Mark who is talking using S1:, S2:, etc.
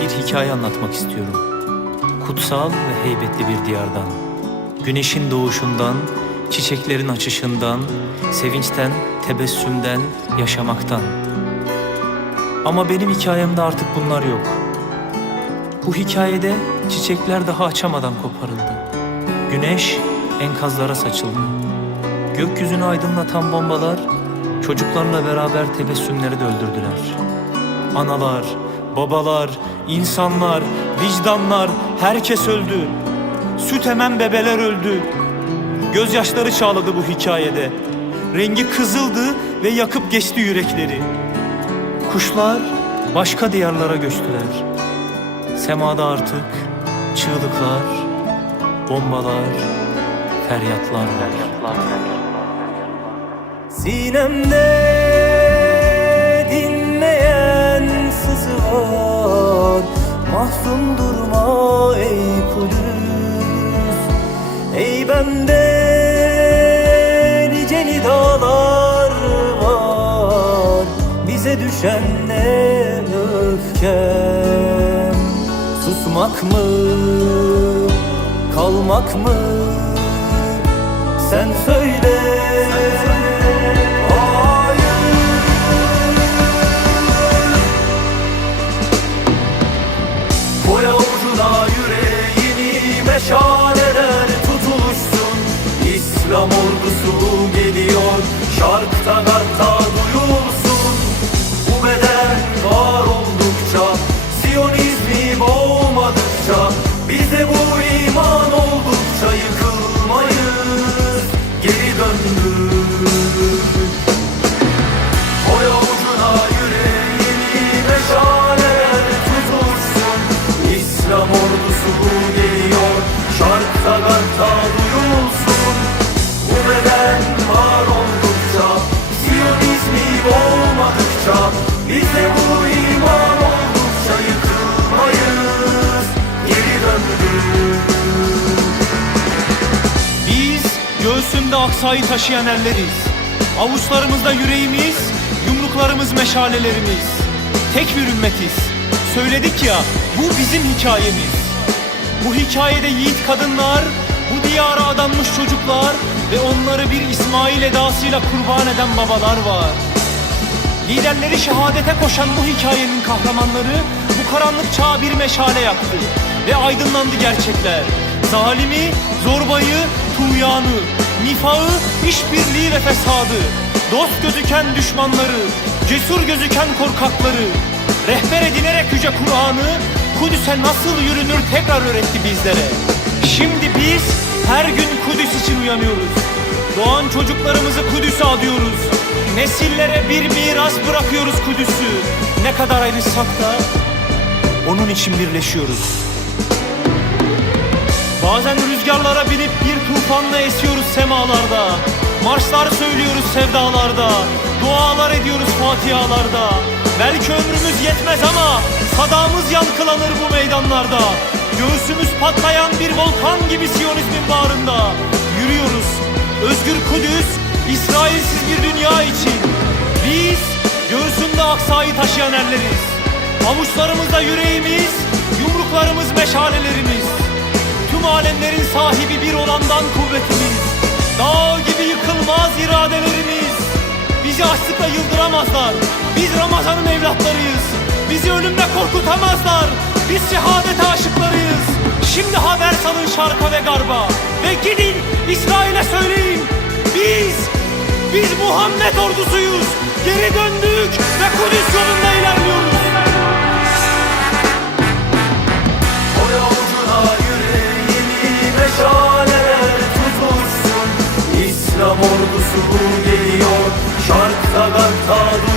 S1: bir hikaye anlatmak istiyorum. Kutsal ve heybetli bir diyardan. Güneşin doğuşundan, çiçeklerin açışından, sevinçten, tebessümden, yaşamaktan. Ama benim hikayemde artık bunlar yok. Bu hikayede çiçekler daha açamadan koparıldı. Güneş enkazlara saçıldı. Gökyüzünü aydınlatan bombalar çocuklarla beraber tebessümleri de öldürdüler. Analar, babalar, insanlar, vicdanlar herkes öldü. Süt emen bebeler öldü. Gözyaşları çağladı bu hikayede. Rengi kızıldı ve yakıp geçti yürekleri. Kuşlar başka diyarlara göçtüler. Semada artık çığlıklar, bombalar, feryatlar var. Sinemde düşen ne öfkem? Susmak mı, kalmak mı? Sen söyle. Koy aksayı taşıyan elleriz. Avuçlarımızda yüreğimiz, yumruklarımız meşalelerimiz. Tek bir ümmetiz. Söyledik ya, bu bizim hikayemiz. Bu hikayede yiğit kadınlar, bu diyara adanmış çocuklar ve onları bir İsmail edasıyla kurban eden babalar var. Liderleri şehadete koşan bu hikayenin kahramanları bu karanlık çağa bir meşale yaktı ve aydınlandı gerçekler. Zalimi, zorbayı, tuğyanı, nifağı, işbirliği ve fesadı, dost gözüken düşmanları, cesur gözüken korkakları, rehber edinerek yüce Kur'an'ı Kudüs'e nasıl yürünür tekrar öğretti bizlere. Şimdi biz her gün Kudüs için uyanıyoruz. Doğan çocuklarımızı Kudüs'e adıyoruz. Nesillere bir miras bırakıyoruz Kudüs'ü. Ne kadar ayrışsak da onun için birleşiyoruz. Bazen rüzgarlara binip bir tufanla esiyoruz semalarda. Marşlar söylüyoruz sevdalarda. Dualar ediyoruz fatihalarda. Belki ömrümüz yetmez ama sadamız yankılanır bu meydanlarda. Göğsümüz patlayan bir volkan gibi Siyonizmin bağrında. Yürüyoruz. Özgür Kudüs, İsrailsiz bir dünya için. Biz göğsünde aksayı taşıyan erleriz. Avuçlarımızda yüreğimiz, yumruklarımız meşalelerimiz. Tüm alemlerin sahibi bir olandan kuvvetimiz. Dağ gibi yıkılmaz iradelerimiz. Bizi açlıkla yıldıramazlar. Biz Ramazan'ın evlatlarıyız. Bizi ölümle korkutamazlar. Biz şehadet aşıklarıyız. Şimdi haber salın şarka ve garba. Ve gidin İsrail'e söyleyin. Biz, biz Muhammed ordusuyuz. Geri döndük ve Kudüs yolunda ilerliyoruz. Ordusu geliyor şarkta garta